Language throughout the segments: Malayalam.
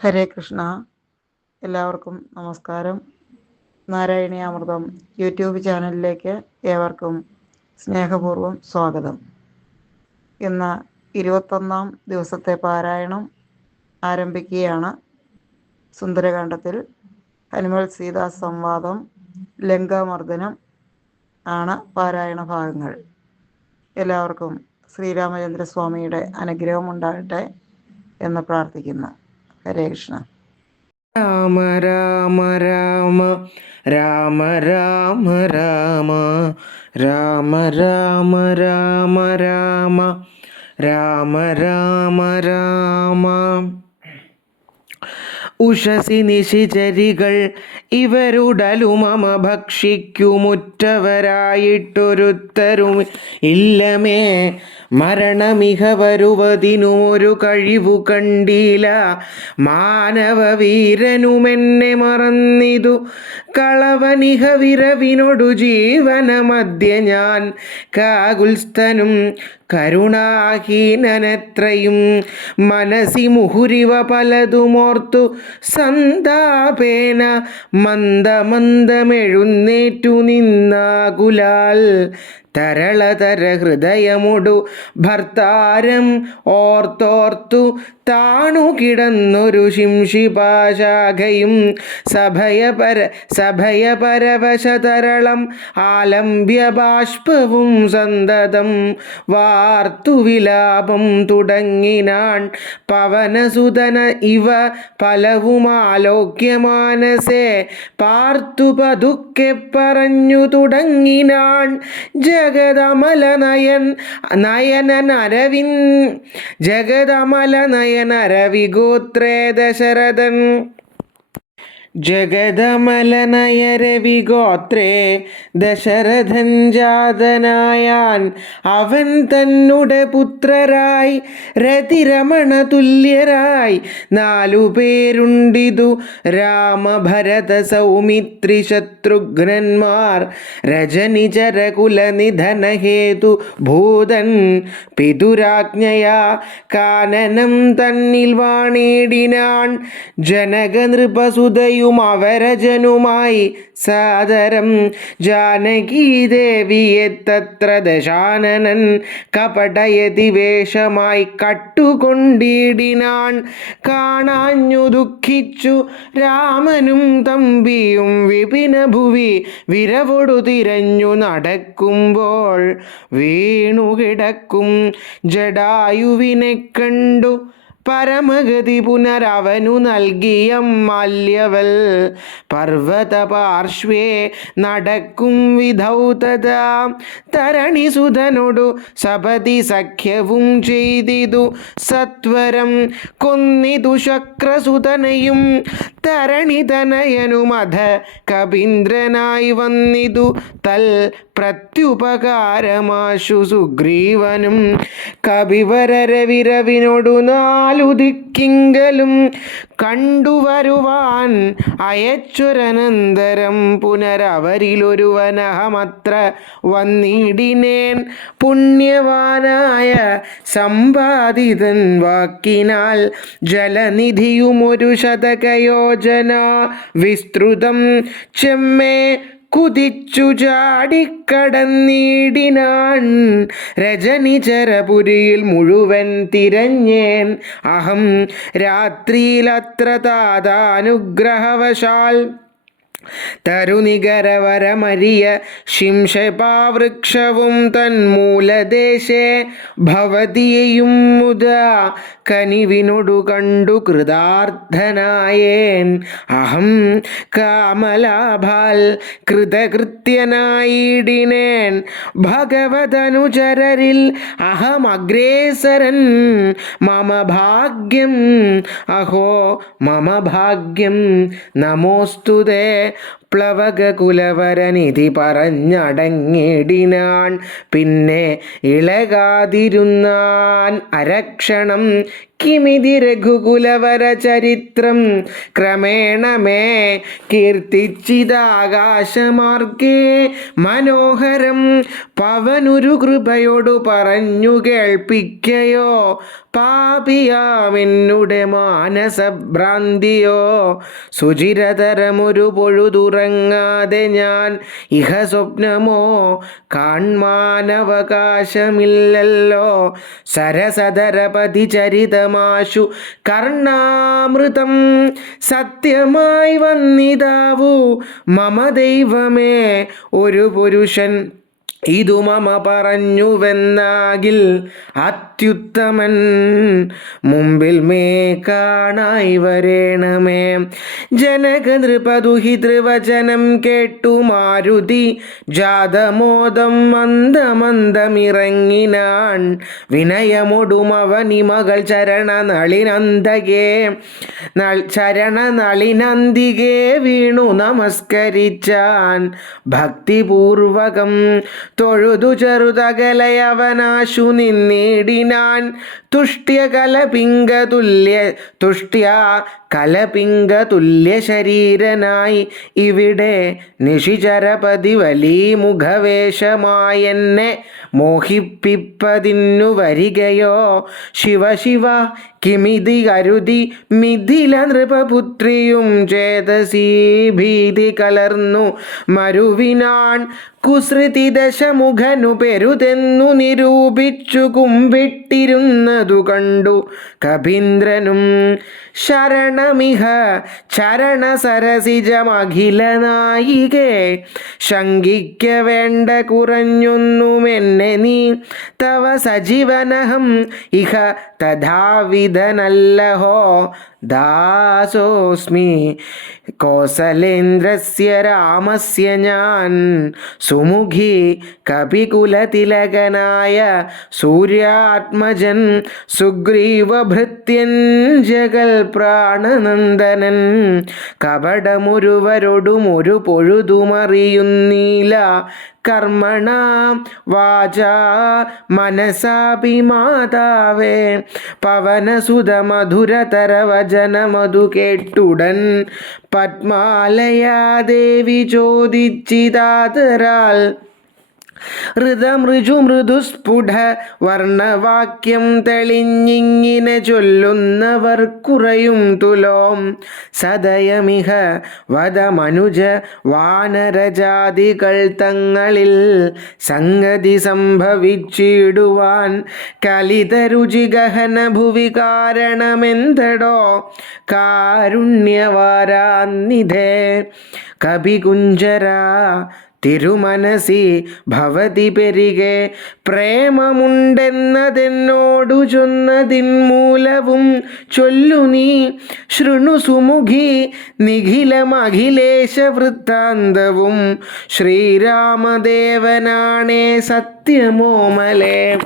ഹരേ കൃഷ്ണ. എല്ലാവർക്കും നമസ്കാരം. നാരായണീയാമൃതം യൂട്യൂബ് ചാനലിലേക്ക് ഏവർക്കും സ്നേഹപൂർവ്വം സ്വാഗതം. ഇന്ന് 21-ാം ദിവസത്തെ പാരായണം ആരംഭിക്കുകയാണ്. സുന്ദരകാണ്ഡത്തിൽ ഹനുമൽ സീതാ സംവാദം, ലങ്കാമർദ്ദനം ആണ് പാരായണ ഭാഗങ്ങൾ. എല്ലാവർക്കും ശ്രീരാമചന്ദ്രസ്വാമിയുടെ അനുഗ്രഹം ഉണ്ടാകട്ടെ എന്ന് പ്രാർത്ഥിക്കുന്നു. ഹരേ കൃഷ്ണ. രാമ രാമ രാമ രാമ രാമ രാമ രാമ രാമ രാമ രാമ രാമ രാമ രാമ. ഉഷസി നിശിചരികൾ ഇവരുടലുമമ ഭക്ഷിക്കുമുറ്റവരായിട്ടൊരുത്തരും ഇല്ലമേ. മരണമിഹ വരുവതിനുമൊരു കഴിവു കണ്ടീല. മാനവവീരനുമെന്നെ മറന്നിതു കളവനിഹ വിരവിനൊടു ജീവനമധ്യ ഞാൻ. കാകുൽസ്ഥനും കരുണാഹീനനെത്രയും മനസി മുഹുരിവ പലതുമോർത്തു സന്താപേന മന്ദമന്ദമെഴുന്നേറ്റു നിന്നാകുലാൽ. തരളതര ഹൃദയമൊടു ഭർത്താരം ഓർത്തോർത്തു താണുകിടന്നൊരു ശിംഷിപാശാഖയും സഭയപരവശതരളം ആലംബ്യ ബാഷ്പവും സന്തതം വാർത്തു വിലാപം തുടങ്ങിനാൻ. പവനസുതന ഇവ പലവുമാലോക്യ മാനസേ പാർത്തു പതുക്കെ പറഞ്ഞു തുടങ്ങിനാൻ. ജഗദമലനയനരവിഗോത്രേ ദശരഥൻ. ജഗദമലനയരവിഗോത്രേ ദശരഥൻ ജാതനായാൻ. അവൻ തന്നുടെ പുത്രരായി രതിരമണ തുല്യരായി 4 പേരുണ്ടിതു. രാമഭരത സൗമിത്രി ശത്രുഘ്നന്മാർ. രജനിചര കുലനിധനഹേതു ഭൂതൻ പിതുരാജ്ഞയാ കാനനം തന്നിൽ വാണിടിനാൻ. ജനകനൃപസുതയും അവരജനുമായി സാദരം ജാനകീദേവിയെ തത്ര ദശാനനൻ കപടയതി വേഷമായി കട്ടുകൊണ്ടിടിനാൻ. കാണാഞ്ഞു ദുഃഖിച്ചു രാമനും തമ്പിയും വിപിനഭുവി വിരവൊടു തിരഞ്ഞു നടക്കുമ്പോൾ വീണുകിടക്കും ജടായുവിനെ കണ്ടു പരമഗതി പുനരവനു നൽകിയ മാല്യവൽ. പർവത പാർശ്വേ നടക്കും വിധൗ തഥാ തരണിസുതനോടു സപതി സഖ്യവും ചെയ്തിതു. സത്വരം കൊന്നിതു ശക്രസുതനയും തരണിതനയനുമധ കപീന്ദ്രനായി വന്നിതു. തൽ പ്രത്യുപകാരമാശു സുഗ്രീവനും കപിവരരവിരവിനോടു 4 ദിക്കിങ്കലും കണ്ടുവരുവാൻ അയച്ചൊരനന്തരം പുനരവരിലൊരുവനഹമത്ര വന്നിടിനേൻ. പുണ്യവാനായ സമ്പാദിതൻ വാക്കിനാൽ ജലനിധിയുമൊരു ശതകയോജന വിസ്തൃതം ചെമ്മേ കുതിച്ചു ചാടിക്കടന്നിടിനാൻ. രജനിചരപുരിയിൽ മുഴുവൻ തിരഞ്ഞേൻ അഹം രാത്രിയിലത്ര താതാനുഗ്രഹവശാൽ. തരുനികരവരമരിയ ശിംശപാവൃക്ഷവും തന്മൂലദേശേ ഭവതിയെയും മുതാ കനിവിനൊടു കണ്ടു കൃതാർത്ഥനായേൻ. അഹം കാമലാഭാൽ കൃതകൃത്യനായിടിനേൻ. ഭഗവതനുചരരിൽ അഹമഗ്രേസരൻ. മമ ഭാഗ്യം അഹോ മമ ഭാഗ്യം. നമോസ്തുതേ പ്ലവക കുലവരനിധി പറഞ്ഞടങ്ങിടിനാൻ. പിന്നെ ഇളകാതിരുന്നാൻ അരക്ഷണം. കിമിതി രഘുകുലവര ചരിത്രം ക്രമേണ മേ കീർത്തിച്ചിതാകാശമാർഗേ മനോഹരം. പവനുരു കൃപയോടു പറഞ്ഞു കേൾപ്പിക്കയോ പാപിയാമെന്നുടെ മാനസഭ്രാന്തിയോ. സുചിരതരമൊരു പൊഴുതുറങ്ങാതെ ഞാൻ ഇഹ സ്വപ്നമോ കാൺമാനവകാശമില്ലല്ലോ. സരസധരപതി ചരിതമാശു കർണാമൃതം സത്യമായി വന്നിതാവൂ മമ ദൈവമേ. ഒരു പുരുഷൻ ഇതു മമ പറഞ്ഞുവെന്നാകിൽ അത്യുത്തമൻ മുമ്പിൽ മേ കാണായി വരേണമേ. ജനക നൃപദുഹിതൃവചനം കേട്ടു മാരുതി ജാതമോദം മന്ദമന്ദമിറങ്ങിനാൻ. വിനയമൊടുമവനി മകൾ ചരണനളിനന്തികെ വീണു നമസ്കരിച്ചാൻ. ഭക്തിപൂർവകം തൊഴുതു ചെറുതകലയവനാശു നിന്നിടിനാൻ. തുഷ്ട്യ കലപിംഗതുല്യ ശരീരനായി ഇവിടെ നിശിചരപതി വലി മുഖവേഷമായെന്നെ മോഹിപ്പിപ്പതിന്നു വരികയോ. ശിവ ശിവ കിമിതി കരുതി മിഥില നൃപപുത്രിയും ചേതസീ ഭീതി കലർന്നു മരുവിനാൻ. കുസൃതി ദശമുഖനു പെരുതെന്നു നിരൂപിച്ചു കുമ്പിട്ടിരുന്നതു കണ്ടു കപീന്ദ്രനും. ശരണമിഹ ചരണ സരസിജമഖില നായികേ ശങ്കിക്ക വേണ്ട കുറഞ്ഞൊന്നുമെന്നെ നീ. തവ സജീവനഹം ഇഹ തഥാവിധനല്ലഹോ ദാസോസ്മി കൗസലേന്ദ്രസ്യ രാമസ്യ ഞാൻ. സുമുഖി കപികുലതിലകനായ സൂര്യാത്മജൻ സുഗ്രീവഭൃത്യൻ ജഗൽ പ്രാണനന്ദനൻ. കപടമൊരുവരോടുമൊരു പൊഴുതുമറിയുന്നീല കർമ്മണ വാചാ മനസാപി മാതാവേ. പവനസുത മധുരതര വചനമതു കേട്ടുടൻ പത്മാലയാദേവി ചോദിച്ചിതാതരാൽ. മൃദുസ്ഫുട വർണ്ണവാക്യം തെളിഞ്ഞിങ്ങിനെ ചൊല്ലുന്നവർ കുറയും തുലോം. സദയമിഹ വദ മനുജ വാനരജാതികൾ തങ്ങളിൽ സംഗതി സംഭവിച്ചിടുവാൻ. കലിതരുചി ഗഹന ഭുവി കാരണമെന്തടോ കാരുണ്യവാരാന്നിധേ. കപികുഞ്ചരാ തിരുമനസി ഭവതി പെരികെ പ്രേമമുണ്ടെന്നതെന്നോടു ചൊന്നതിൻ മൂലവും ചൊല്ലു നീ. ശൃണു സുമുഖി നിഖിലമഖിലേശ വൃത്താന്തവും. ശ്രീരാമദേവനാണേ സത്യമോമലേ.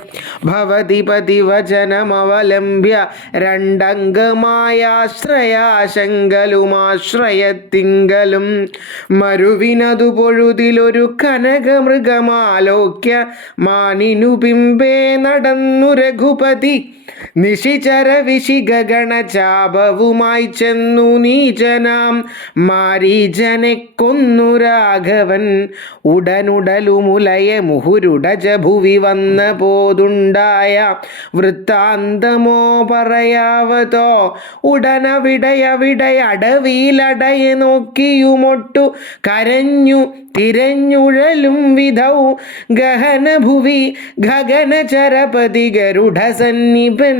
ഭവതി പതിവചനമവലംബ്യ രണ്ടംഗമായാശ്രയാശങ്കലുമാശ്രയത്തിങ്കലും മരുവിനതു പൊഴുതിലൊരു കനകമൃഗമാലോക്യ മാനിനു പിമ്പേ നടന്നു രഘുപതി. നിശിചര വിശിഗണ ചാപവുമായി ചെന്നു നീചനാം മാരീചനെ കൊന്നു രാഘവൻ. ഉടനുടലുമുലയ മുഹുരുടജ ഭുവി വന്ന പോതുണ്ടായ വൃത്താന്തമോ പറയാവതോ. ഉടനവിടയവിടയടവിയിലടയെ നോക്കിയുമൊട്ടു കരഞ്ഞു തിരഞ്ഞുഴലും വിധൗ. ഗഹനഭുവി ഗഗനചരപതി ഗരുഡസന്നിഭൻ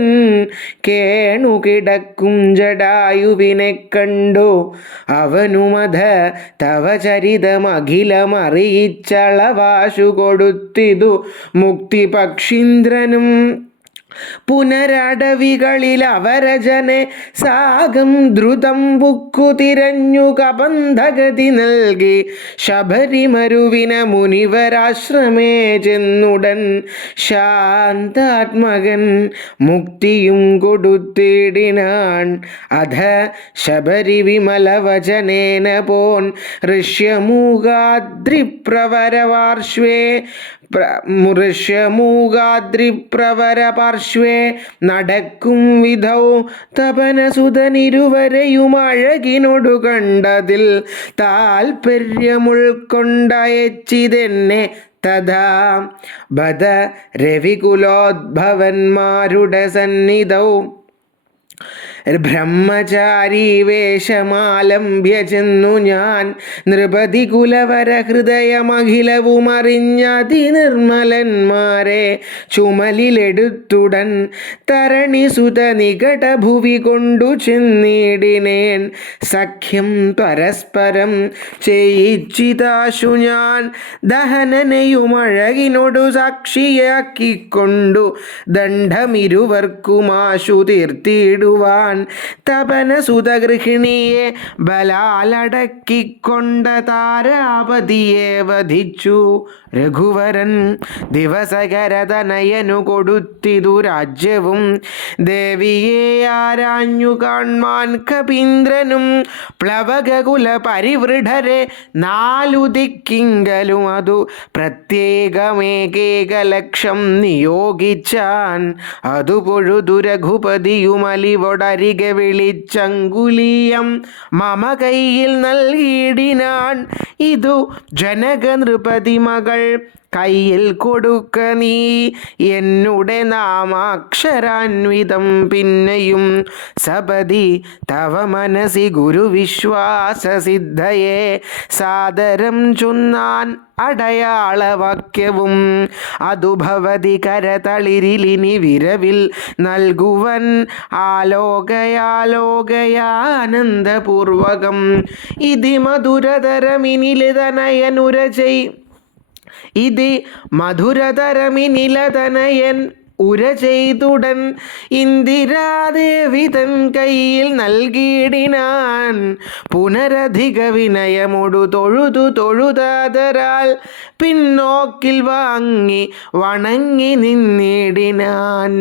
കേണുകിടക്കും ജടായുവിനെ കണ്ടു. അവനുമധ തവ ചരിതമഖിലമറിയിച്ചളവാശു കൊടുത്തിതു മുക്തി പക്ഷീന്ദ്രനും. പുനരടവികളിൽ അവരജനെ സാഗം ദ്രുതം ബുക്കു തിരഞ്ഞു കബന്ധഗതി നൽകി ശബരിമരുവിന മുനിവരാശ്രമേ ചെന്നുടൻ ശാന്താത്മകൻ മുക്തിയും കൊടുത്തിടിനാൻ. അധ ശബരി വിമല വചനേന പോൻ ഋഷ്യമൂകാദ്രിപ്രവരപാർശ്വേ ഋഷ്യമൂകാദ്രിപ്രവരപാർശ്വേ നടക്കും വിധൗ തപനസുതനിരുവരെയും അഴകിനൊടു കണ്ടതിൽ താൽപര്യമുൾക്കൊണ്ടയച്ചിതെന്നെ തഥാ ബദ രവികുലോദ്ഭവന്മാരുടെ സന്നിധൗ ബ്രഹ്മചാരി വേഷമാലംബ്യ ചെന്നു ഞാൻ നൃപതി കുലവര ഹൃദയമഖിലവും അറിഞ്ഞതിനിർമ്മലന്മാരെ ചുമലിലെടുത്തുടൻ തരണിസുത നികടഭുവി കൊണ്ടു ചെന്നിടിനേൻ. സഖ്യം പരസ്പരം ചെയ്യിച്ചിതാശു ഞാൻ ദഹനനെയുമഴകിനോടു സാക്ഷിയാക്കിക്കൊണ്ടു ദണ്ഡമിരുവർക്കുമാശു തീർത്തിടുവാൻ. തപനസുതഗൃഹിണിയെ ബലാലടക്കിക്കൊണ്ട താരാപതിയെ വധിച്ചു രഘുവരൻ. ദിവസകരതനയനു കൊടുത്തിതു രാജ്യവും ദേവിയെ ആരാഞ്ഞു കാൺമാൻ കപീന്ദ്രനും. പ്ലവകകുല പരിവൃഢരെ നാലു ദിക്കിങ്കലും അതു പ്രത്യേകമേകേക ലക്ഷം നിയോഗിച്ചാൻ. അതു പൊഴുതു രഘുപതിയുമലിവൊടരികെ വിളിച്ചങ്കുലീയം മമ കയ്യിൽ നൽകിയിടിനാൻ. ഇതു ജനക നൃപതി മകൾ കയ്യിൽ കൊടുക്ക നീ എന്നുടെ നാമാക്ഷരാന്വിതം പിന്നെയും സപതി തവ മനസി ഗുരുവിശ്വാസസിദ്ധയെ സാദരം ചൊന്നാൻ അടയാളവാക്യവും. അതു ഭവതി കരതളിരിലിനി വിരവിൽ നൽകുവൻ ആലോകയാലോകയാനന്ദപൂർവകം. ഇതി മധുരതരമിനിലിതനയനുരചൈ ഇതി മധുരതരമിനിലതനയൻ ഉര ചെയ്തുടൻ ഇന്ദിരാദേവി തൻ കയ്യിൽ നൽകിയിടിനാൻ. പുനരധിക വിനയമൊടു തൊഴുതു തൊഴുതാതരാൽ പിന്നോക്കിൽ വാങ്ങി വണങ്ങി നിന്നിടിനാൻ.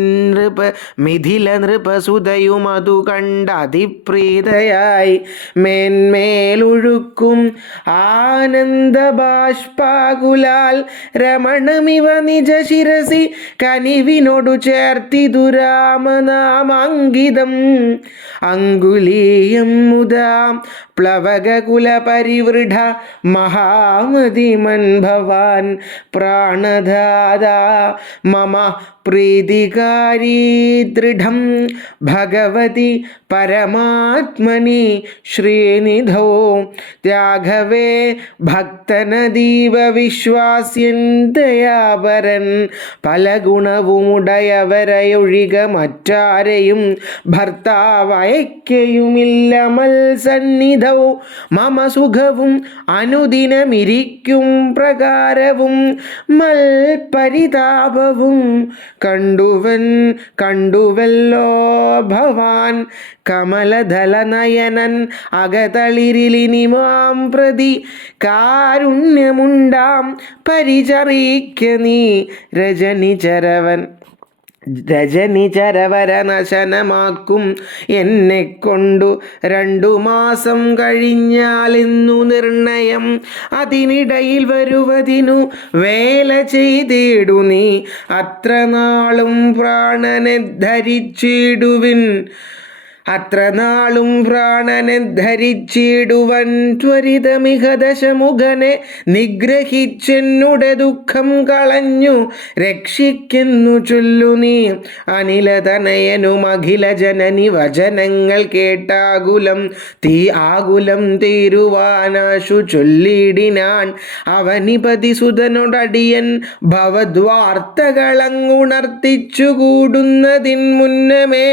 മിഥില നൃപസുതയും അതു കണ്ട അതിപ്രീതയായി മേന്മേലൊഴുക്കും ആനന്ദബാഷ്പാകുലാൽ രമണമിവ നിജ ശിരസി കനിവിനോടു ചേർത്തിതു രാമനാമാങ്കിതം. അങ്കുലീയം മുദാ പ്ലവകകുല പരിവൃഢ മഹാമതിമൻ ഭവാൻ പ്രാണദാതാ മമ പ്രീതികാരീ ദൃഢം ഭഗവതി പരമാത്മനി ശ്രീനിധോ രാഘവേ ഭക്തനദീവ വിശ്വാസ്യന്തയാപരൻ പല ഗുണവുമുടയവരയൊഴിക മറ്റാരെയും ഭർത്താവയക്കയുമില്ല മൽസന്നിധൗ മമ സുഖവും അനുദിനമിരിക്കും പ്രകാരവും മൽപരിതാപവും കണ്ടുവല്ലോ ഭവാൻ കമലദലനയനൻ അകതളിരിലിനി മാം പ്രതി കാരുണ്യമുണ്ടാം പരിചറിക്ക നീ രജനിചരവരനശനമാക്കും എന്നെ കൊണ്ടു 2 മാസം കഴിഞ്ഞാലെന്നു നിർണയം. അതിനിടയിൽ വരുവതിനു വേല ചെയ്തിടു നീ അത്ര നാളും പ്രാണനെ ധരിച്ചിടുവിൻ. ത്വരിതമിഹ ദശമുഖനെ നിഗ്രഹിച്ചെന്നുടെ ദുഃഖം കളഞ്ഞു രക്ഷിക്കുന്നു ചൊല്ലു നീ. അനിലതനയനും അഖില ജനനി വചനങ്ങൾ കേട്ടാകുലം തീരുവാനാശു ചൊല്ലിടിനാൻ. അവനിപതി സുതനോടടിയൻ ഭവദ്വാർത്തകളങ്ങുണർത്തിച്ചു കൂടുന്നതിൻ മുന്നമേ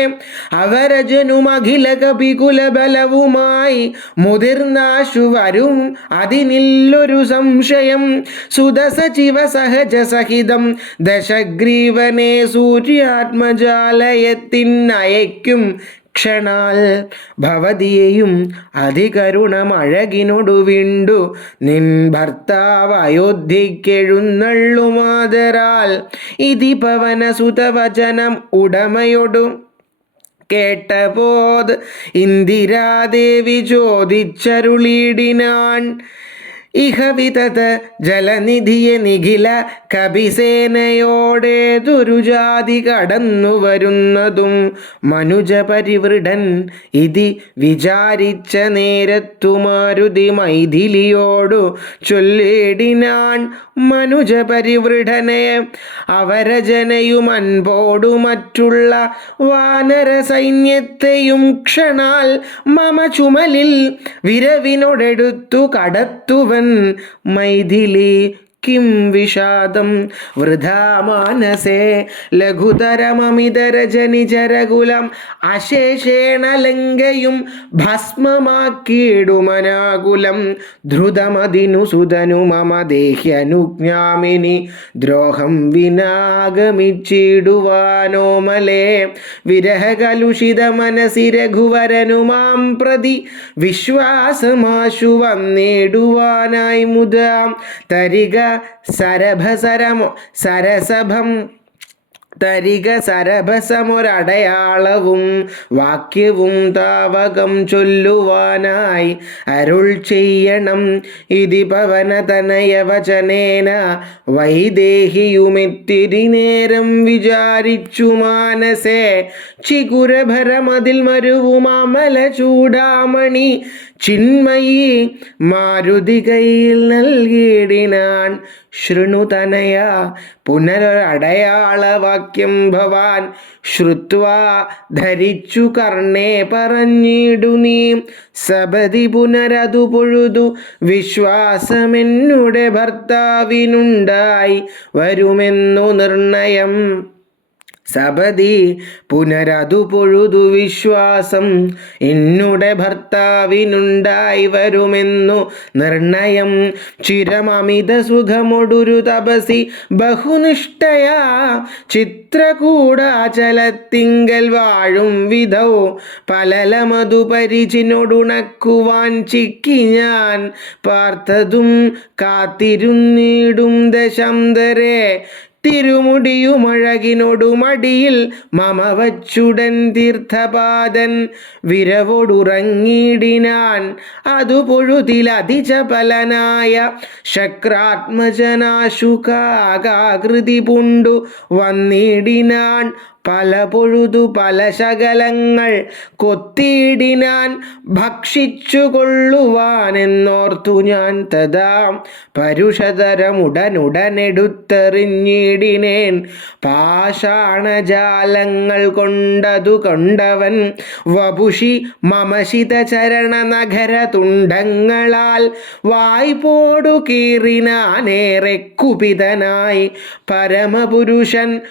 അവരജനു അഖില കപികുല ബലവുമായി മുതിർന്നാശു വരും അതിനില്ലൊരു സംശയം. സുതസചിവ സഹജ സഹിതം ദശഗ്രീവനെ സൂര്യാത്മജാലയത്തിനയക്കും ക്ഷണാൽ ഭവതിയെയും അതികരുണമഴകിനൊടു വിണ്ടു നിൻ ഭർത്താവ് അയോധ്യയ്ക്കെഴുന്നള്ളുമാതരാൽ. ഇതി പവനസുതവചനം ഉടമയൊടു കേട്ടപോത് ഇന്ദിരാദേവി ചോദിച്ചരുളിടിനാൻ. ഇഹ വിതത് ജലനിധിയെ നിഖില കപിസേനയോടേതൊരു ജാതി കടന്നു വരുന്നതും മനുജ പരിവൃഢൻ ഇതി വിചാരിച്ച നേരത്തു മാരുതി മൈഥിലിയോടു ചൊല്ലിടിനാൻ. മനുജ പരിവൃഢനെ അവരജനയും അൻപോടു മറ്റുള്ള വാനര സൈന്യത്തെയും ക്ഷണാൽ മമ ചുമലിൽ വിരവിനോടെടുത്തു കടത്തുവൻ മൈഥിലി. കിം വിഷാദം വൃഥാ മാനസേ ലഘുതരമമിതരജനിചരകുലം അശേഷേണ ലങ്കയും ഭസ്മമാക്കിയിടുമനാകുലം. ധൃതമതിനു സുതനു മമ ദേഹ്യനുജ്ഞാമിനി ദ്രോഹം വിനാഗമിച്ചിടുവാനോമലേ. വിരഹകലുഷിത മനസി രഘുവരനു മാം പ്രതി വിശ്വാസമാശു വന്നിടുവാനായി മുദാ. തരിക സരസഭം തരിക സരഭസമൊരടയാളവും വാക്യവും താവകം ചൊല്ലുവാനായി അരുൾ ചെയ്യണം. ഇതി പവനതനയ വചനേന വൈദേഹിയുമെത്തിരി നേരം വിചാരിച്ചു മാനസേ. ചികുരഭരമതിൽ മരുവുമാമല ചൂടാമണി ചിന്മയി മാരുതി കയ്യിൽ നൽകിയിടിനാൻ. ശൃണുതനയ പുനരടയാളവാക്യം ഭവാൻ ശ്രുത്വാ ധരിച്ചു കർണേ പറഞ്ഞിടു നീ. സപതി പുനരതു പൊഴുതു വിശ്വാസമെന്നുടെ ഭർത്താവിനുണ്ടായി വരുമെന്നു നിർണയം. സപതി പുനരതു പൊഴുതു വിശ്വാസം എന്നുടെ ഭർത്താവിനുണ്ടായി വരുമെന്നു നിർണയം. ചിരമമിത സുഖമൊടുരു തപസി ബഹുനിഷ്ഠയാ ചിത്രകൂടാചലത്തിങ്കൽ വാഴും വിധൗ പലലമതു പരിചിനൊടുണക്കുവാൻ ചിക്കി ഞാൻ പാർത്തതും കാത്തിരുന്നിടും ദശാന്തരേ. തിരുമുടിയുമഴകിനൊടു മടിയിൽ മമ വച്ചുടൻ തീർത്ഥപാദൻ വിരവൊടുറങ്ങിടിനാൻ. അതു പൊഴുതിലതിചപലനായ ശക്രാത്മജനാശുകാകൃതി പൂണ്ടു വന്നിടിനാൻ. പല പൊഴുതു പല ശകലങ്ങൾ കൊത്തിയിടിനാൻ. ഭക്ഷിച്ചു കൊള്ളുവാനെന്നോർത്തു ഞാൻ തഥാ പരുഷതരമുടനുടനെടുത്തെറിഞ്ഞിടിനേൻ. പാഷാണജാലങ്ങൾ കൊണ്ടതു കൊണ്ടവൻ വപുഷി മമശിത ചരണ നഗര തുണ്ടങ്ങളാൽ വായ്പോടു കീറിനാനേറെ കുപിതനായി. പരമപുരുഷൻ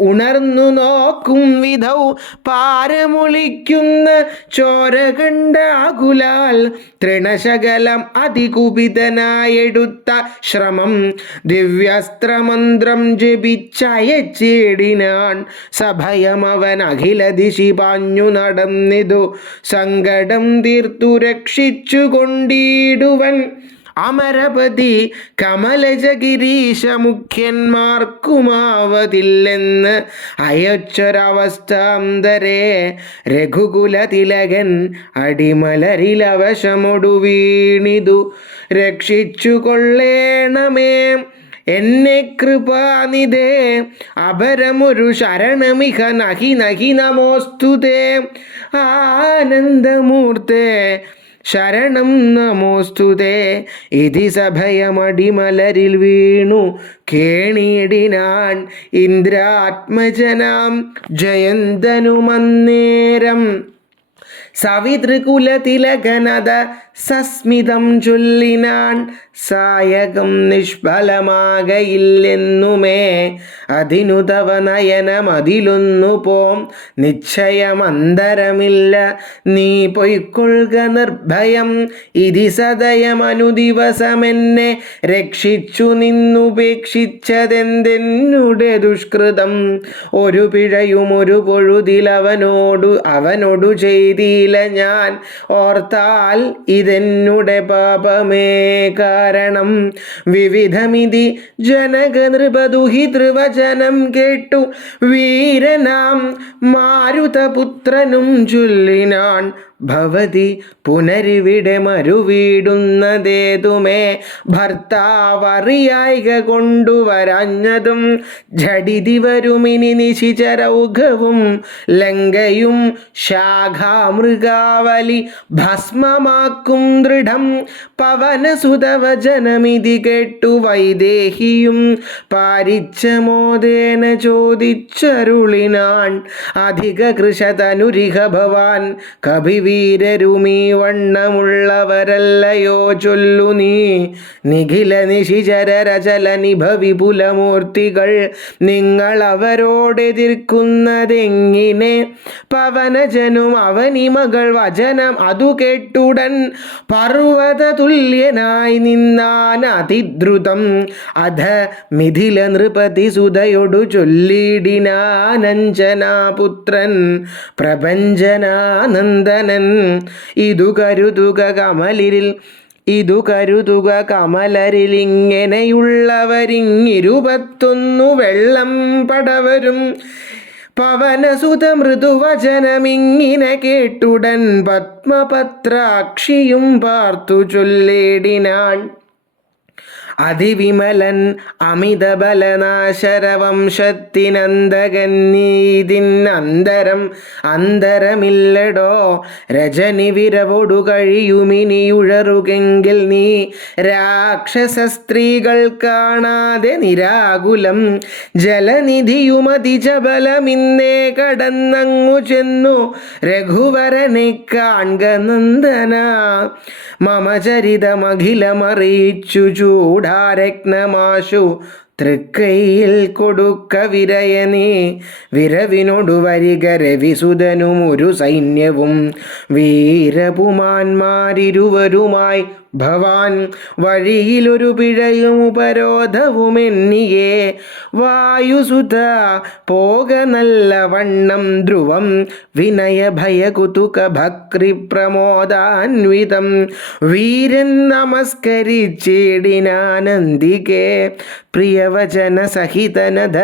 ഉണർന്നു നോക്കും വിധൗ പാരമൊളിക്കുന്ന ചോര കണ്ടാകുലാൽ തൃണശകലം അതികുപിതനായെടുത്ത ശ്രമം ദിവ്യസ്ത്രമന്ത്രം ജപിച്ചയച്ചിടിനാൻ. സഭയമവൻ അഖില ദിശി പാഞ്ഞു നടന്നിതു സങ്കടം തീർത്തു രക്ഷിച്ചു കൊണ്ടിടുവൻ. അമരപതി കമലജഗിരീശ മുഖ്യന്മാർക്കുമാവതില്ലെന്ന് അയച്ചൊരവസ്ഥാന്തരേ. രഘുകുല തിലകൻ അടിമലരിലവശമൊടു വീണിതു രക്ഷിച്ചു കൊള്ളേണമേ എന്നെ കൃപാനിധേ. അപരമൊരു ശരണമിഹ നഹി നഹി നമോസ്തുതേ. ആനന്ദമൂർത്തേ ശരണം നമോസ്തുതേ. ഇതി സഭയമടിമലരിൽ വീണു കേണിയിടിനാൻ. ഇന്ദ്രാത്മജനാം ജയന്തനുമന്നേരം സവിതൃകുലതിലകനത സസ്മിതം ചൊല്ലിനാൻ. സായകം നിഷ്ഫലമാകയില്ലെന്നുമേ അതിനു തവ നയനമതിലൊന്നു പോം നിശ്ചയമന്തരമില്ല നീ പൊയ്ക്കൊള്ളുക നിർഭയം ഇതി സദയമനുദിവസമെന്നെ രക്ഷിച്ചു നിന്നുപേക്ഷിച്ചതെന്തെന്നുടെ ദുഷ്കൃതം ഒരു പിഴയും ഒരു പൊഴുതിലവനോടു ചെയ്തില്ല ഞാൻ ഓർത്താൽ ഇതെന്നുടെ പാപമേ കാരണം വിവിധമിതി ജനകനൃപദുഹിതൃവചനം കേട്ടു വീരനാം മാരുതപുത്രനും ചൊല്ലിനാൻ ഭവതി പുനരിവിടെ മരുവീടുന്നതേതുമേ ഭർത്താവറിയായിക കൊണ്ടുവരാഞ്ഞതും ജഡിതി വരുമിനി നിശിചരൗഘവും ലങ്കയും ശാഖാമൃഗാവലി ഭസ്മമാക്കും ദൃഢം പവനസുതവചനമിതി കേട്ടു വൈദേഹിയും പാരിച്ചമോദേന ചോദിച്ചരുളിനാൻ അധിക കൃശതനുരിഹ ഭവാൻ കവിവീരരുമീ വണ്ണമുള്ളവരല്ലയോ ചൊല്ലു നീ നിഖില നിശിചരരചല നിഭ വിപുലമൂർത്തികൾ നിങ്ങൾ അവരോടെതിർക്കുന്നതെങ്ങിനെ പവനജനും അവനി മകൾ വചനം അതു കേട്ടുടൻ പർവ്വത തുല്യനായി നിന്നാൻ അതിദ്രുതം അധ മിഥില നൃപതി സുതയൊടു ചൊല്ലിടിനാനഞ്ജനാപുത്രൻ പ്രപഞ്ചനാനന്ദനൻ ഇതു കരുതുക കമലരിൽ ഇങ്ങനെയുള്ളവരിങ്ങിരുപത്തൊന്നു വെള്ളം പടവരും പവനസുത മൃദുവചനമിങ്ങിനെ കേട്ടുടൻ പത്മപത്രാക്ഷിയും പാർത്തു ചൊല്ലിടിനാൻ അതിവിമലൻ അമിതബലനാശരവംശത്തിനന്തകന്നീതിനന്തരം അന്തരമില്ലടോ രജനി വിരവൊടു കഴിയുമിനിയുഴറുകെങ്കിൽ നീ രാക്ഷസ സ്ത്രീകൾ കാണാതെ നിരാകുലം ജലനിധിയുമതിജബലമിന്നേ കടന്നങ്ങു ചെന്നു രഘുവരനെ കാൺക നന്ദന മമ ചരിതമഖിലമറിയിച്ചു ചൂടാരത്നമാശു തൃക്കൈയിൽ കൊടുക്ക വിരയനീ വിരവിനോടു വരിക രവിസുതനും ഒരു സൈന്യവും വീരപുമാന്മാരിരുവരുമായി ഭവാൻ വഴിയിലൊരു പിഴയും ഉപരോധവുമെന്നിയേ വായുസുത പോക നല്ല വണ്ണം ധ്രുവം വിനയ ഭയകുതുക ഭക്രി പ്രമോദാന്വിതം വീരൻ നമസ്കരിച്ചിടിനാനന്ദികേ പ്രിയവചന സഹിതനഥ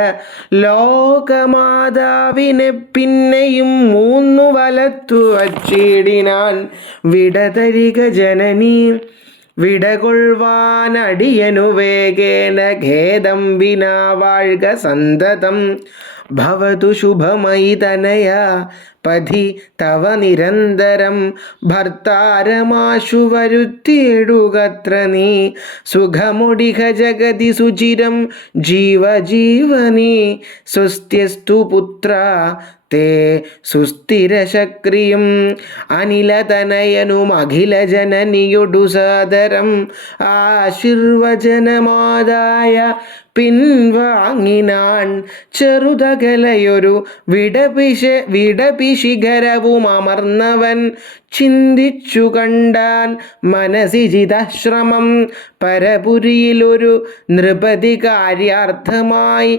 ലോകമാതാവിനെ പിന്നെയും മൂന്നു വലത്തു വച്ചിടിനാൻ വിടതരിക ജനനീ വിടകൊള്ളുവാനടിയനു വേഗേന ഖേദം വിനാ വാഴ്ക സന്തതം ഭവതു ശുഭമയി തനയ പഥി തവ നിരന്തരം ഭർത്താരമാശു വരുത്തിയിടുകത്ര നീ സുഖമൊടിഹ ജഗതി സുചിരം ജീവജീവനീ സ്വസ്ത്യസ്തു പുത്ര തേ സുസ്ഥിരശക്രിയും അനിലതനയനും അഖില ജനനിയൊടു സാദരം ആശീർവചനമാതായ പിൻവാങ്ങിനാൻ ചെറുതകലയൊരു വിടപിശിഖരവും അമർന്നവൻ ചിന്തിച്ചു കണ്ടാൻ മനസ്സിജിതാശ്രമം പരപുരിയിലൊരു നൃപതി കാര്യാർത്ഥമായി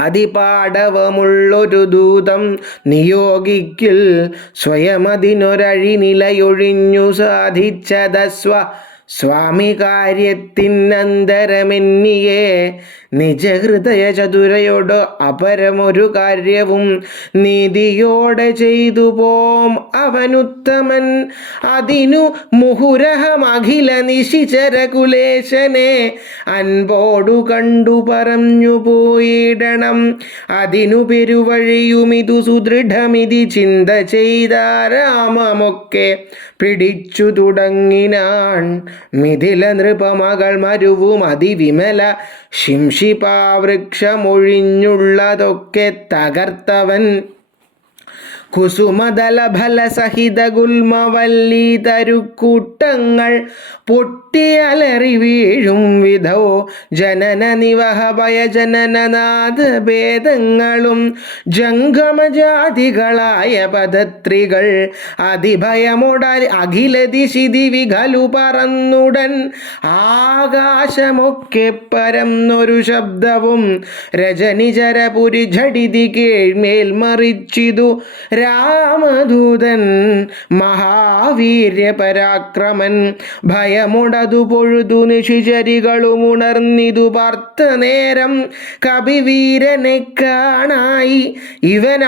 അതിപാടവമുള്ളൊരു ദൂതം നിയോഗിക്കിൽ സ്വയമതിനൊരഴി നിലയൊഴിഞ്ഞു സാധിച്ചതസ്വ സ്വാമി കാര്യത്തിനന്തരമെന്നിയേ നിജഹൃദയ ചതുരയോട് അപരമൊരു കാര്യവും നീതിയോടെ ചെയ്തു പോം അവനുത്തമൻ അതിനു മുഹുരഹമഖില നിശിചരകുലേശനെ അൻപോടു കണ്ടു പറഞ്ഞു പോയിടണം അതിനു പെരുവഴിയുമിതു സുദൃഢമിതി ചിന്ത ചെയ്ത രാമമൊക്കെ പിടിച്ചു തുടങ്ങിനാൻ മിഥില നൃപമകൾ മരുവും അതിവിമല ശിംഷിപാവൃക്ഷമൊഴിഞ്ഞുള്ളതൊക്കെ തകർത്തവൻ കുസുമദലഫല സഹിത ഗുൽമവല്ലി തരുക്കൂട്ടങ്ങൾ പൊട്ടിയലറി വീഴും വിധോ ജനന നിവഹ ഭയജനനനാഥ ഭേദങ്ങളും ജംഗമജാതികളായ പദത്രികൾ അതിഭയമോട അഖില ദിശിതി വികലു പറന്നുടൻ ആകാശമൊക്കെ പരന്നൊരു ശബ്ദവും രജനിചരപുരി ഝടിതി കീഴ്മേൽ മറിച്ചിതു രാമദൂതൻ മഹാവീര്യ പരാക്രമൻ ഭയമൊടതു പൊഴുതു നിശിചരികളും ഉണർന്നിതു പാർത്ത നേരം കവിവീരനെ കാണായി ഇവൻ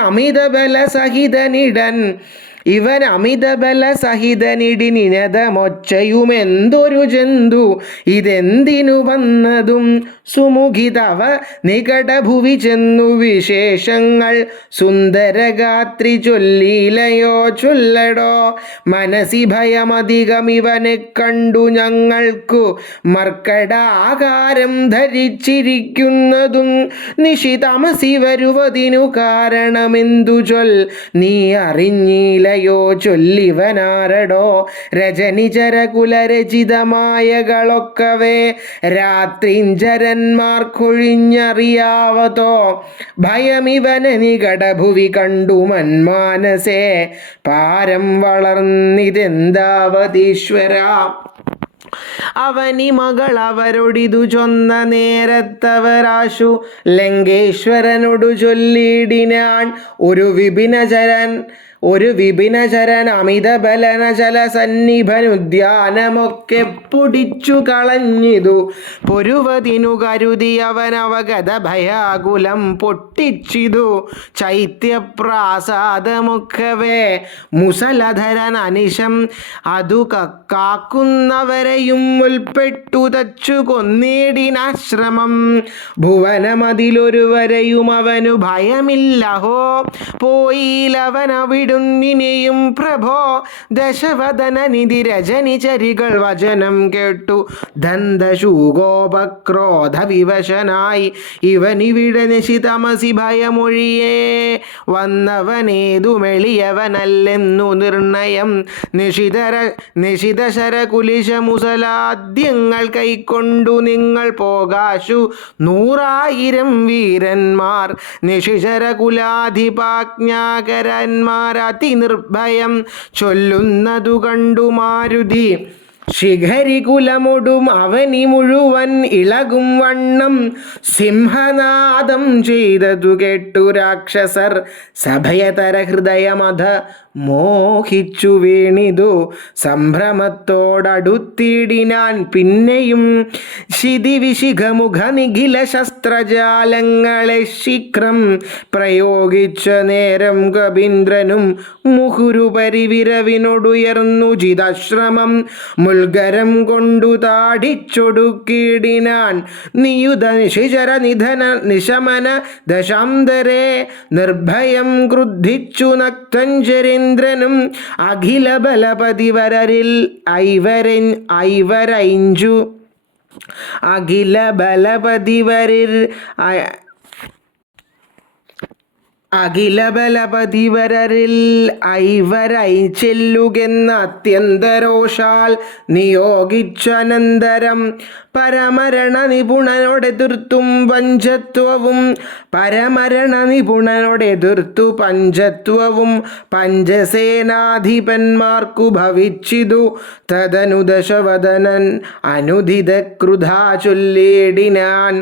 അമിത ബല സഹിതനിടിനിനതമൊച്ചയുമെന്തൊരു ജന്തു ഇതെന്തിനു വന്നതും സുമുഖിതവ നികടഭുവി ചെന്നു വിശേഷങ്ങൾ സുന്ദരഗാത്രി ചൊല്ലിലയോ ചൊല്ലടോ മനസി ഭയമധികം ഇവനെ കണ്ടു ഞങ്ങൾക്കു മർക്കടാകാരം ധരിച്ചിരിക്കുന്നതും നിശിതമസി വരുവതിനു കാരണമെന്തു ചൊൽ നീ അറിഞ്ഞിലയോ ചൊല്ലിവനാരടോ രജനിചര കുലരചിതമായകളൊക്കവേ രാത്രിഞ്ചരന്മാർക്കൊഴിഞ്ഞറിയാവതോ ഭയമിവനെ നികടഭുവി കണ്ടു മന്മാനസേ പാരം വളർന്നിതെന്താവതീശ്വര അവനി മകൾ അവരൊടിതു ചൊന്ന നേരത്തവരാശു ലങ്കേശ്വരനോടു ചൊല്ലിയിടിനാൻ ഒരു വിപിനചരൻ അമിത ബലന ജലസന്നിഭനുദ്യാനമൊക്കെ പൊടിച്ചു കളഞ്ഞിതു പൊരുവതിനു കരുതി അവൻ അവഗത ഭയാകുലം പൊട്ടിച്ചിതു ചൈത്യപ്രാസാദമൊക്കവേ മുസലധരൻ അനിശം അതു കാക്കുന്നവരെയും ഉൾപ്പെട്ടു തച്ചു കൊന്നിടിനാശ്രമം ഭുവനമതിലൊരുവരെയും അവനു ഭയമില്ലഹോ പോയിലവനവിടെ ും പ്രഭോ ദശവദന നിധി രജനിചരികൾ വചനം കേട്ടു ദന്തശൂകോപക്രോധ വിവശനായി ഇവനിവിടെ നിശിതമസി ഭയമൊഴിയേ വന്നവനേതുമെളിയവനല്ലെന്നു നിർണയം നിശിതശരകുലിശമുസലാദ്യങ്ങൾ കൈക്കൊണ്ടു നിങ്ങൾ പോകാശു 100,000 വീരന്മാർ നിശിചരകുലാധിപാജ്ഞാകരന്മാർ അതിനിർഭയം ചൊല്ലുന്നതു കണ്ടു മാരുതി ശിഖരികുലമൊടും അവനി മുഴുവൻ ഇളകും വണ്ണം സിംഹനാദം ചെയ്തതു കേട്ടു രാക്ഷസർ സഭയതര ഹൃദയമധ മോഹിച്ചു വീണിതു സംഭ്രമത്തോടടുത്തിടിനാൻ പിന്നെയും ശിതിവിശിഖമുഖ നിഖില ശസ്ത്രജാലങ്ങളെ ശീഘ്രം പ്രയോഗിച്ച നേരം കവീന്ദ്രനും മുഹുരുപരിവിരവിനോടുയർന്നു ജിതാശ്രമം മുൽഗരം കൊണ്ടു താടിച്ചൊടുക്കിടിനാൻ നിയുധ നിശിചര നിധന നിശമന ദശാന്തരേ നിർഭയം ക്രുദ്ധിച്ചു നക്തഞ്ചരീന്ദ്രനും അഖില ബലപതിവരരിൽ ഐവരൈഞ്ചു അഖില ബലപതിവരിൽ ഐവരൈ ചെല്ലുകെന്ന അത്യന്തരോഷാൽ നിയോഗിച്ചനന്തരം പരമരണ നിപുണനോടെതിർത്തും പഞ്ചത്വവും പഞ്ചസേനാധിപന്മാർക്കു ഭവിച്ചിതു തദനു ദശവദനൻ അനുദിത ക്രുധാ ചൊല്ലിടിനാൻ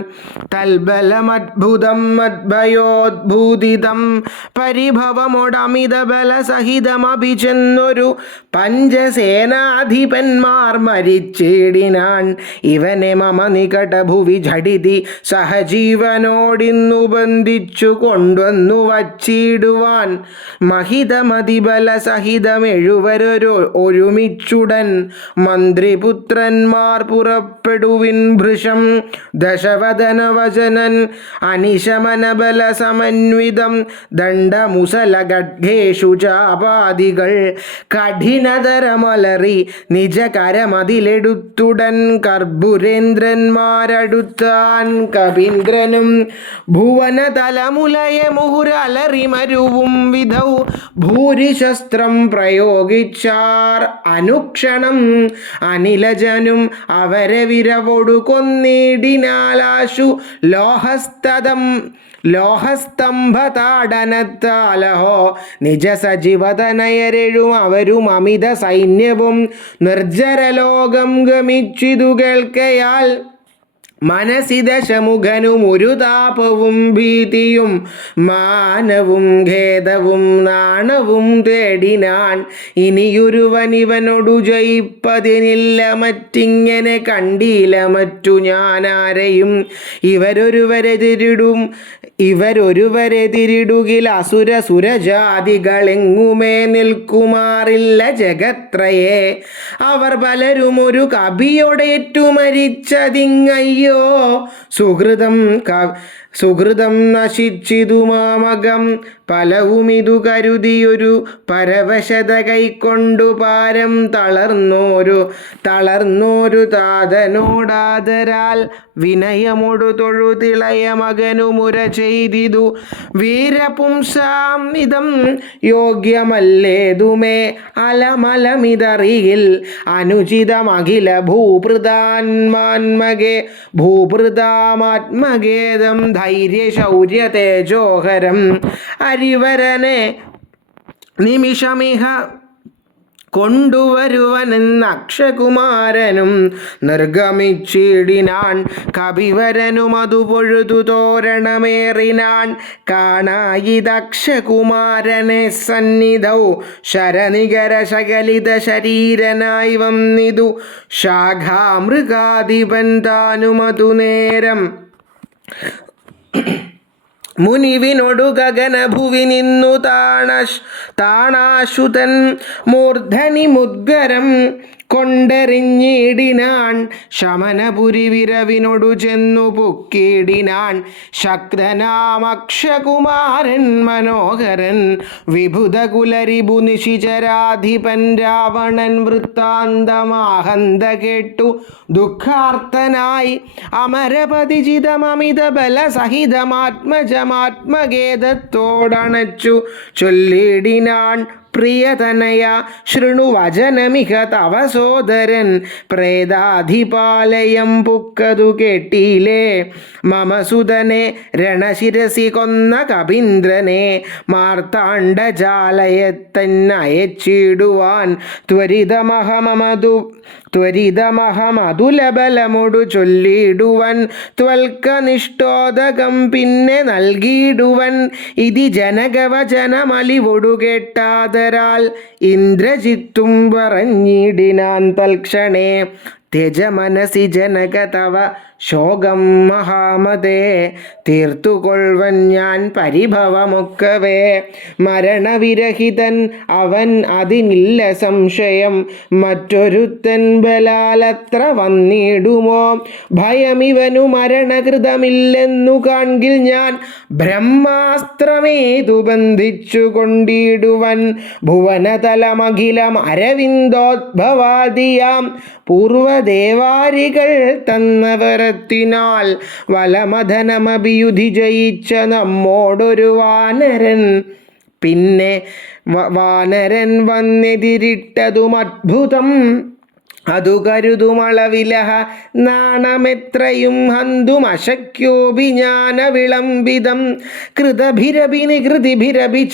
തൽബലമദ്ഭുതം മദ്ഭയോദ്ഭൂതിതം പരിഭവമോടമിത ബലസഹിതമഭിചെന്നൊരു പഞ്ചസേനാധിപന്മാർ മരിച്ചിടിനാൻ ഇവനെ മമ നികടഭുവി ഝടിതി സഹജീവനോടിന്നു ബന്ധിച്ചു കൊണ്ടുവന്നു വച്ചിടുവാൻ മഹിതമതിബല സഹിതമെഴുവരൊരു ഒരുമിച്ചുടൻ മന്ത്രിപുത്രന്മാർ പുറപ്പെടുവിൻ ഭൃശം ദശവദന വചനൻ അനിശമന ബല സമന്വിതം ദണ്ഡമുസല ഖഡ്ഗേഷു ചാപാദികൾ കഠിനതരമലറി നിജകരമതിലെടുത്തുടൻ കർപ്പുരേന്ദ്രന്മാരടുത്താൻ കവീന്ദ്രനും ഭുവനതലമുലയെ മുഹുരലറി മരുവും വിധൗ ഭൂരിശസ്ത്രം പ്രയോഗിച്ചാർ അനുക്ഷണം അനിലജനും അവരെ വിരവൊടു കൊന്നിടിനാലാശു ലോഹസ്തംഭതാടനത്താലഹോ നിജ സജീവതനയരെഴും അവരും അമിത സൈന്യവും നിർജ്ജരലോകം ഗമിച്ചിതു കേൾക്കയാൽ മനസ്സി ദശമുഖനും ഒരു താപവും ഭീതിയും മാനവും ഖേദവും നാണവും തേടിനാൻ. ഇനിയൊരുവനിവനോടു ജയിപ്പതിനില്ല മറ്റിങ്ങനെ കണ്ടില്ല മറ്റു ഞാനാരെയും. ഇവരൊരുവരെതിരിടുകിൽ അസുരസുരജാതികളെങ്ങുമേ നിൽക്കുമാറില്ല ജഗത്രയെ. അവർ പലരും ഒരു കവിയോടേറ്റു മരിച്ചതിങ്ങയ്യോ സുഹൃതം നശിച്ചിതു മാമകം. പലവുമിതു കരുതിയൊരു പരവശത കൈക്കൊണ്ടു പാരം തളർന്നോരു താതനോടാദരാൽ വിനയമൊടു തൊഴുതിളയ മകനു മുര ചെയ്തിതു വീരപുംസാം ഇതം യോഗ്യമല്ലേതുമേ അലമലമിതറിയിൽ അനുചിതമഖില ഭൂഭൃതാമാത്മഗേദം ധൈര്യശൗര്യ തേജോഹരം അരിവരനെ നിമിഷമിഹ കൊണ്ടുവരുവനെന്ന അക്ഷകുമാരനും നിർഗമിച്ചിടിനാൻ. കവിവരനും അതു പൊഴുതു തോരണമേറിനാൻ. കാണായിതക്ഷകുമാരനെ സന്നിധൗ ശരനികര ശകലിത ശരീരനായി വന്നിതു ശാഖാമൃഗാധിപൻ താനുമതു നേരം. മുനിവിനൊടു ഗഗനഭുവി നിന്നു താണാശുതൻ മൂർധനി മുദ്ഗരം കൊണ്ടെറിഞ്ഞിടിനാൻ. ശമനപുരി വിരവിനൊടു ചെന്നു പൊക്കിടിനാൻ. ശക്തനാമക്ഷകുമാരൻ മനോഹരൻ വിഭുതകുലരിപു നിശിചരാധിപൻ രാവണൻ വൃത്താന്തമാഹന്ത കേട്ടു ദുഃഖാർത്തനായി അമരപതിജിതമമിത ബലസഹിതമാത്മജമാത്മഗേദത്തോടണച്ചു ചൊല്ലിടിനാൻ. പ്രിയതനയ ശൃണുവചനമിഹ തവ സോദരൻ പ്രേതാധിപാലയം പുക്കതു കേട്ടിലേ. മമസുതനെ രണശിരസി കൊന്ന കപീന്ദ്രനെ മാർത്താണ്ഡജാലയത്തന്നയച്ചിടുവാൻ ത്വരിതമഹമതുലബലമൊടു ചൊല്ലിടുവൻ ത്വൽക്കനിഷ്ടോദകം പിന്നെ നൽകിയിടുവൻ. ഇതി ജനകവചനമലിവൊടു കേട്ടാദരാൽ ഇന്ദ്രജിത്തും പറഞ്ഞിടിനാൻ തൽക്ഷണേ. ത്യജ മനസി ജനക തവ ശോകം മഹാമതേ. തീർത്തുകൊള്ളുവൻ ഞാൻ പരിഭവമൊക്കവേ. മരണവിരഹിതൻ അവൻ അതിനില്ല സംശയം. മറ്റൊരുത്തൻ ബലാലത്ര വന്നിടുമോ ഭയമിവനു മരണകൃതമില്ലെന്നു കാൺകിൽ ഞാൻ ബ്രഹ്മാസ്ത്രമേതു ബന്ധിച്ചു കൊണ്ടിടുവൻ. ഭുവനതലമഖിലം അരവിന്ദോദ്ഭവാദിയാം പൂർവദേവാരികൾ തന്നവരത്തിനാൽ വലമധനമഭിയുധി ജയിച്ച നമ്മോടൊരു വാനരൻ. പിന്നെ വാനരൻ വന്നെതിരിട്ടതും അദ്ഭുതം. അതു കരുതുമളവിലഹ നാണമെത്രയും ഹന്തുമശക്യോപി ജ്ഞാന വിളംബിതം. കൃതഭിരഭി നികൃതിഭിരഭി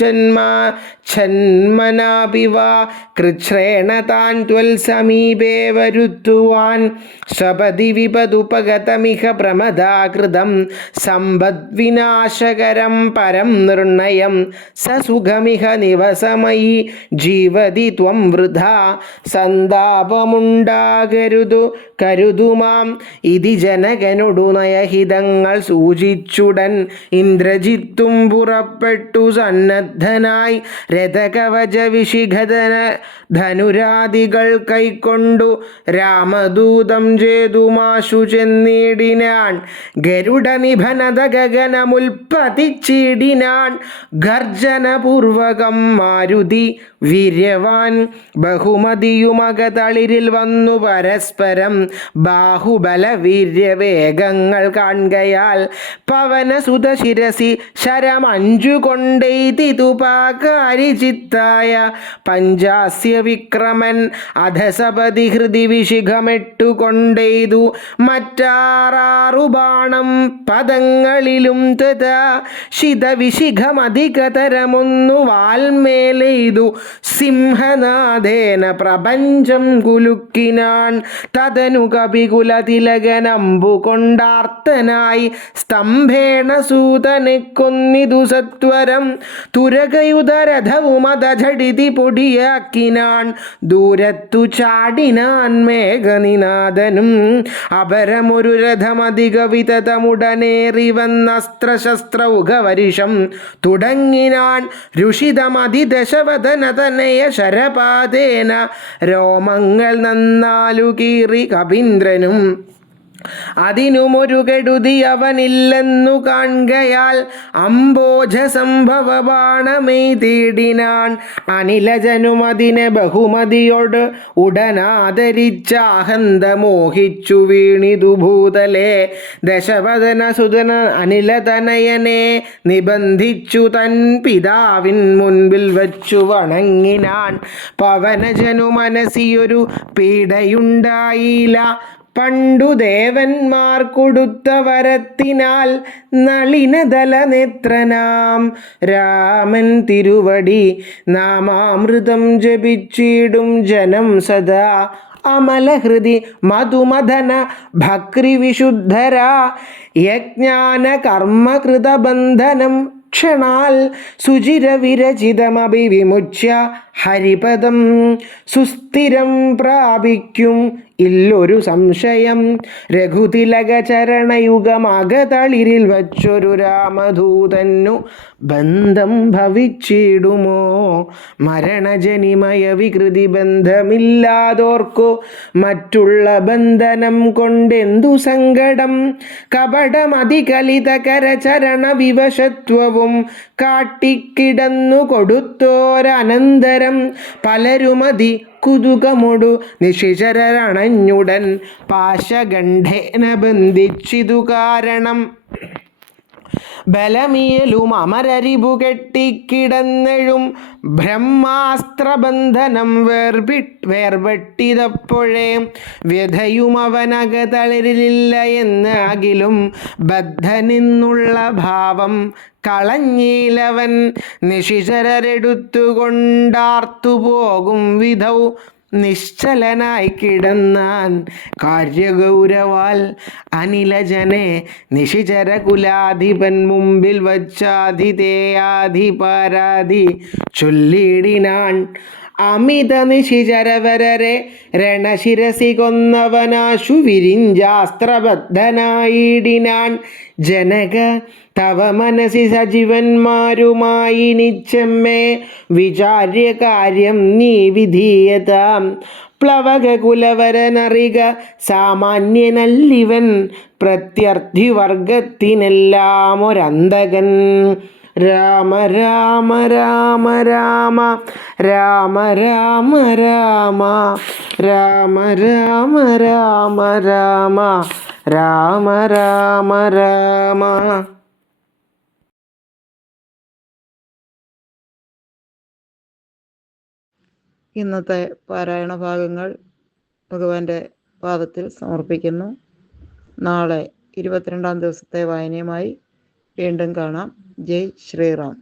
ഛന്മനാഭിവാ കൃച്ഛ്രേണ താൻ ത്വൽസമീപേ വരുത്തുവാൻ. സ്വപതി വിപദുപഗതമിഹ പ്രമദാകൃതം സമ്പദ്വിനാശകരം പരം നിർണയം. സസുഖമിഹ നിവസമയി ജീവതി ത്വം വൃഥാ സന്താപമുണ്ട ഉണ്ടാകരുതു കരുതുമാം. ഇതി ജനകനൊടു നയഹിതങ്ങൾ സൂചിച്ചുടൻ ഇന്ദ്രജിത്തും പുറപ്പെട്ടു സന്നദ്ധനായി. രഥകവച വിശിഖധന ധനുരാദികൾ കൈക്കൊണ്ടു രാമദൂതം ചേതുമാശു ചെന്നിടിനാൻ. ഗരുഡ നിഭനത ഗഗനമുൽപ്പതിച്ചിടിനാൻ. ഗർജനപൂർവകം മാരുതി വീര്യവാൻ. ബഹുമതിയുമകതളിരിൽ വന്നു പരസ്പരം ബാഹുബല വീര്യവേഗങ്ങൾ കാൺകയാൽ. പവനസുത ശിരസി ശരമഞ്ചു കൊണ്ടെയ്തിതുപാകാരി ചിത്തായ പഞ്ചാസ്യ വിക്രമൻ അധസപതി ഹൃദി വിശിഖമെട്ടു കൊണ്ടെയ്തു. മറ്റാറാറു ബാണം പദങ്ങളിലും തഥാ ശിതവിശിഖമധികതരമൊന്നു വാൽമേലെയ്തു. സിംഹനാഥേന പ്രപഞ്ചം കുലുക്കിനാൻ. തതനു കപികുലതിലകനമ്പു കൊണ്ടാർത്തനായി സ്തംഭേണ സൂതനെ കൊന്നിതു സത്വരം. തുരകയുധരഥവുമതझടിതി പൊടിയാക്കിനാൻ. ദൂരത്തു ചാടിനാൻ മേഘനിനാദനും. അപരമൊരു രഥമധിക വിതതമുടനേറി വന്നസ്ത്രശസ്ത്രൗഘവരിഷം തുടങ്ങിനാൻ. രുഷിതമതിദശവദനതനയ ശരപാതേന രോമങ്ങൾ നന്നാലു കീറി കപീന്ദ്രനും. അതിനുമൊരു കെടുതി അവനില്ലെന്നു കാൺകയാൽ അംബോജ സംഭവ ബാണമെയ്തിടിനാൻ. അനിലജനുമതിനെ ബഹുമതിയോട് ഉടനാദരിച്ചാഹന്ത മോഹിച്ചു വീണിതു ഭൂതലേ. ദശവദന സുതന അനിലതനയനെ നിബന്ധിച്ചു തൻ പിതാവിൻ മുൻപിൽ വച്ചു വണങ്ങിനാൻ. പവനജനു മനസ്സിയൊരു പീഡയുണ്ടായില്ല. പണ്ടു ദേവന്മാർ കൊടുത്ത വരത്തിനാൽ നളിനദല നേത്രനാം രാമൻ തിരുവടി നാമാമൃതം ജപിച്ചിടും ജനം സദാ. അമലഹൃദി മധുമദന ഭക്രിവിശുദ്ധരാ. യജ്ഞാന കർമ്മകൃതബന്ധനം ക്ഷണാൽ സുചിരവിരചിതമഭിവിമുച്യ ഹരിപദം സുസ്ഥിരം പ്രാപിക്കും ഇല്ലൊരു സംശയം. രഘുതിലക ചരണയുഗമകതളിരിൽ വച്ചൊരു രാമദൂതന്നു ബന്ധം ഭവിച്ചിടുമോ? മരണജനിമയ വികൃതി ബന്ധമില്ലാതോർക്കു മറ്റുള്ള ബന്ധനം കൊണ്ടെന്തു സങ്കടം? കപടമതികലിതകരചരണ വിവശത്വവും കാട്ടിക്കിടന്നു കൊടുത്തോരനന്തരം പലരുമതി കുതുകമൊടു നിശിചരരണഞ്ഞുടൻ പാശഗണ്ഡേന ബന്ധിച്ചിതു കാരണം. ബലമിയലും അമരരിപു കെട്ടിക്കിടന്നെഴും ബ്രഹ്മാസ്ത്രബന്ധനം വേർപെട്ടിതപ്പോഴേ. വ്യഥയും അവനകതളിരില്ല എന്ന് അകിലും ബദ്ധനിന്നുള്ള ഭാവം കളഞ്ഞിലവൻ. നിശിചരരെടുത്തുകൊണ്ടാർത്തുപോകും വിധൗ നിശ്ചലനായി കിടന്നാൻ കാര്യഗൗരവാൽ. അനിലജനെ നിശിചരകുലാധിപൻ മുമ്പിൽ വച്ചാധിതേയാധിപാരാധി ചൊല്ലിടിനാൻ. അമിത നിശിചരവരരെ രണശിരസി കൊന്നവനാശു വിരിഞ്ചാസ്ത്രബദ്ധനായിടിനാൻ. ജനക തവ മനസി സജീവന്മാരുമായി നിച്ചമ്മേ വിചാര്യ കാര്യം നീ വിധീയതാം. പ്ലവകുലവരനറിക സാമാന്യനല്ലിവൻ പ്രത്യർത്ഥിവർഗത്തിനെല്ലാം ഒരന്തകൻ. രാമ രാമ രാമ രാമ രാമ രാമ രാമ രാമ രാമ രാമ രാമ രാമ രാമ രാമ. ഇന്നത്തെ പാരായണ ഭാഗങ്ങൾ ഭഗവാന്റെ പാദത്തിൽ സമർപ്പിക്കുന്നു. നാളെ 22-ാം ദിവസത്തെ വായനയുമായി വീണ്ടും കാണാം. ജയ് ശ്രീറാം.